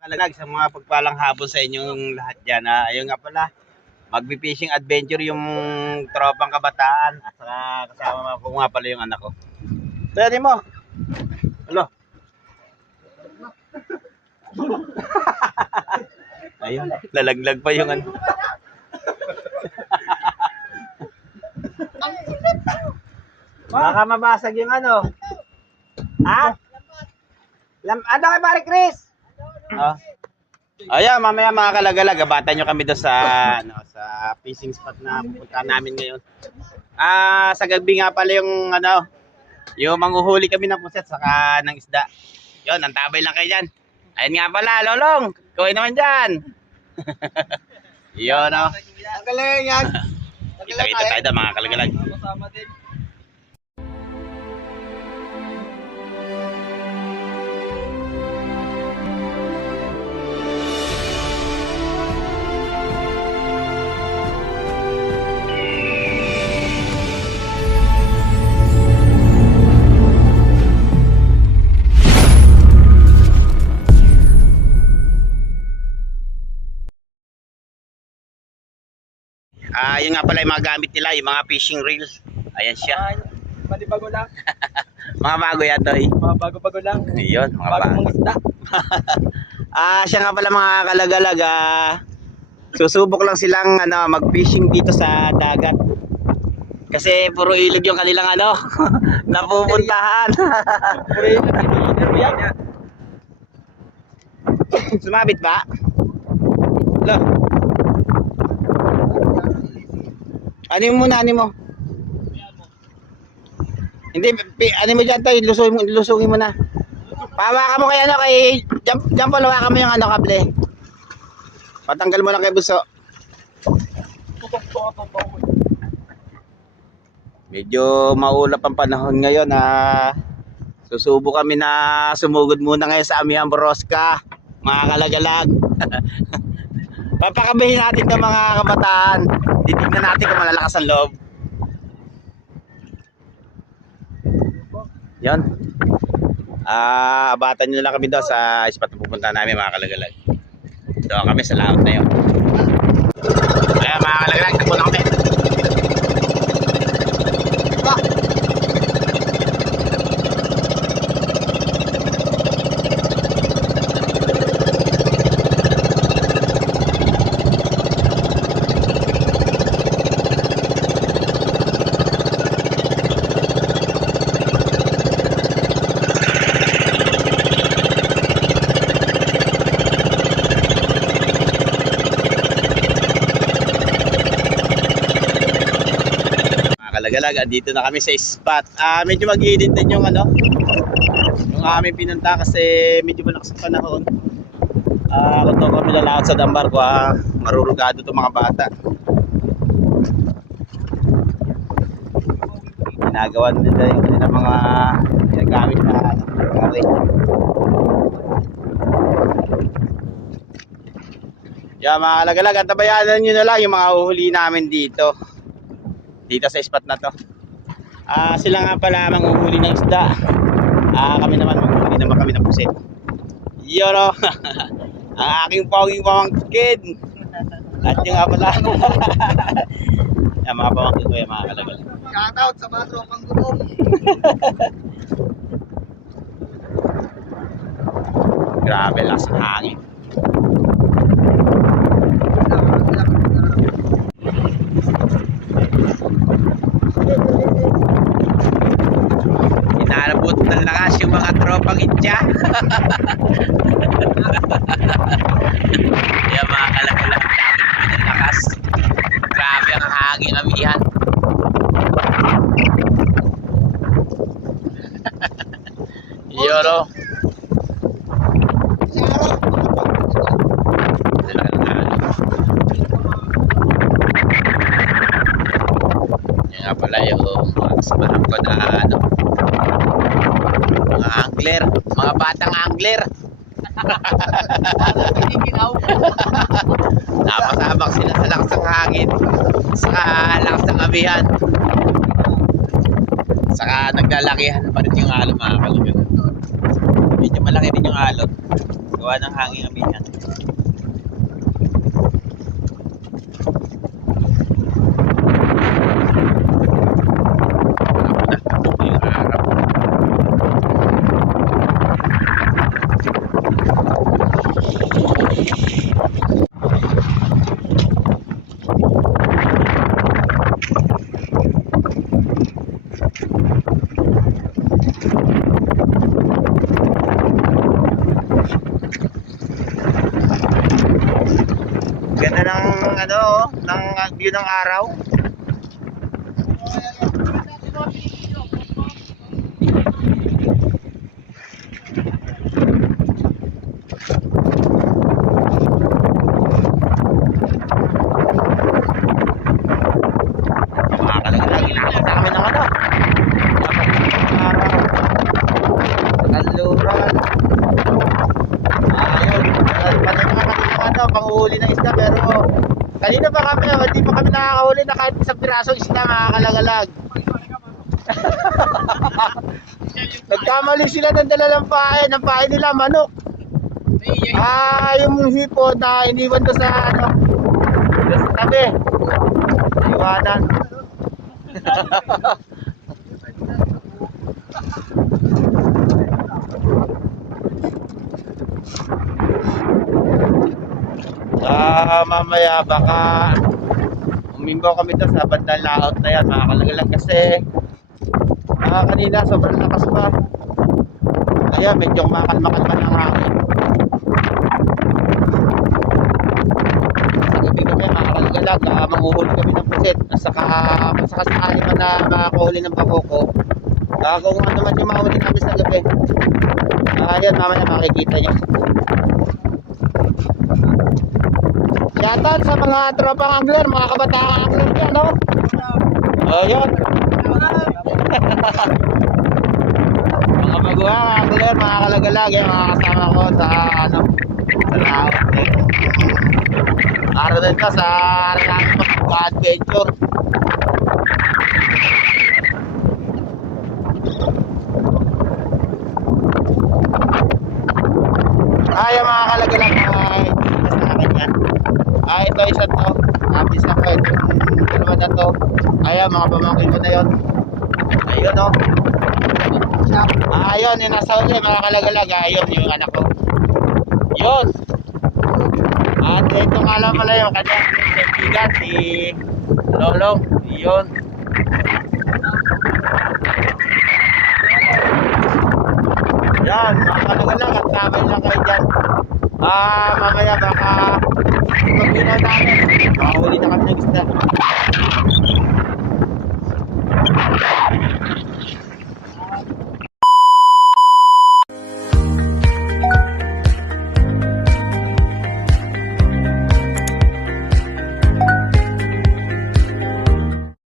Kalalag sa mga pagpalang hapon sa inyong lahat dyan. Ayun nga pala, magbi-fishing adventure yung tropang kabataan. At saka kasama ko nga pala yung anak ko. Pwede mo. Hello. Ayun, lalaglag pa yung ano. Baka mabasag yung ano. Ha? Ano kay pare Chris? Oh. Ayan, mamaya mga kalagalag, abatan nyo kami doon sa sa fishing spot na pupunta namin ngayon. Sa gabi nga pala yung yung manghuhuli kami ng puset saka ng isda. Yon, antabay lang kayo diyan. Ayun nga pala, Lolong. Kuhay naman diyan. Yon, oh. Ang galing yan. Kita-kita tayo doon mga kalagalag. Kasama din. Yun nga pala yung mga gamit nila, yung mga fishing reels. Ayan siya. Bago lang. Mga bago yato eh. Mga bago-bago lang. Yun, mga Bago bago. mong isda. Siya nga pala mga kalagalag. Susubok lang silang mag-fishing dito sa dagat. Kasi puro ilog yung kanilang napupuntahan. Puro yan. Sumabit ba? Hello. Ano mo? Hindi, ano mo dyan tayo, lusungin mo na. Pahawakan mo kay dyan po, lawakan mo yung kable. Patanggal mo lang kay Buso. Medyo maulap ang panahon ngayon. Susubo kami na sumugod muna ngayon sa Amihan Borosca, mga kalagalag. Papakabihin natin ng mga kabataan. Titignan natin kung malalakas ang loob. Yan. Abatan nyo lang kami doon sa spot na pupunta namin mga kalagalag. Doon kami sa laot na yun. Kaya mga kalagalag, takbo na kami. Kalagalag, dito na kami sa spot. Medyo mag-iinit din yung yung aming pinunta kasi medyo malakas ang panahon. Kung doon kami lalaot sa dambar ko, marurugado itong mga bata. Ginagawa nila yung mga ginagamit na kari. Yan mga kalagalag, antabayanan nyo na lang yung mga uhuli namin dito sa spot na to. Sila nga pala manghuhuli ng isda. Kami naman manghuhuli naman kami ng pusit. Yun o. Ang aking pawing pamangkin. At yung nga pala. Yan mga pamangkin ko yung mga kalagal. Shout out sa mga tropang gutom. Grabe, lakas ng hangin. Inarabot ng lakas yung mga tropang itya. Yan mga kalagalag, ng lakas. Grabe ang hangin, Amihan. Yoro. Yan nga pala yung kasamahan ko na mga angler, mga batang angler. Napasabak sila sa lakas ng hangin, sa lakas ng Amihan, saka naglalakihan pa rin yung alon mga kalagalan. Medyo malaki din yung alon. Gawa ng hangin ang minyan. Ganda ng ano, ng view ng araw. Makakalaglag, inakit na kami ng ano. Dapat ng araw. Kanluran. Ayun, patay na kami ng ano, panguhuli ng isda pero kanina pa kami, hindi pa kami nakakahuli na kahit isang pirasong isda makakalagalag. Nagkamali sila ng dala ng pae nila manok. Yung hipon na iniwan ko sa ano, sa tabi. Iwanan. Mamaya baka umimbaw kami doon sa bandang laot na yan, makakalagalag kasi kanina sobrang lakas pa. Kaya medyo makalma-kalma ng hangin. Sa gabi kami makakalagalag, manguhuli kami ng pusit. Saka sakali man na makakuhuli ng pakoko. Kung ano man yung mahuli namin sa gabi. Ayan, mamaya makikita nyo. Shoutout sa mga tropang angler, mga kabataang angler dyan, no? Ayun. Mga baguhang angler, mga kalagalag, mga kasama ko sa ano, sa laot. Araw din ka sa araw namin mag-adventure. Ay, mga kalagalag, sa akin yan. Ito isa to. Isa ko. Itong dalawa na to. Ayan, mga pamangkin ko na yun. Ayun, no. Ayun, yung nasa uli, mga kalagalag. Ayun, yung anak ko. Yun. At ito nga lang pala yung kanyang kaibigan, si Lolong. Yun. Yan, mga kalagalag. At sabay lang kayo dyan. Mamaya baka pag-ginaw namin, makahuli na kami ng isda.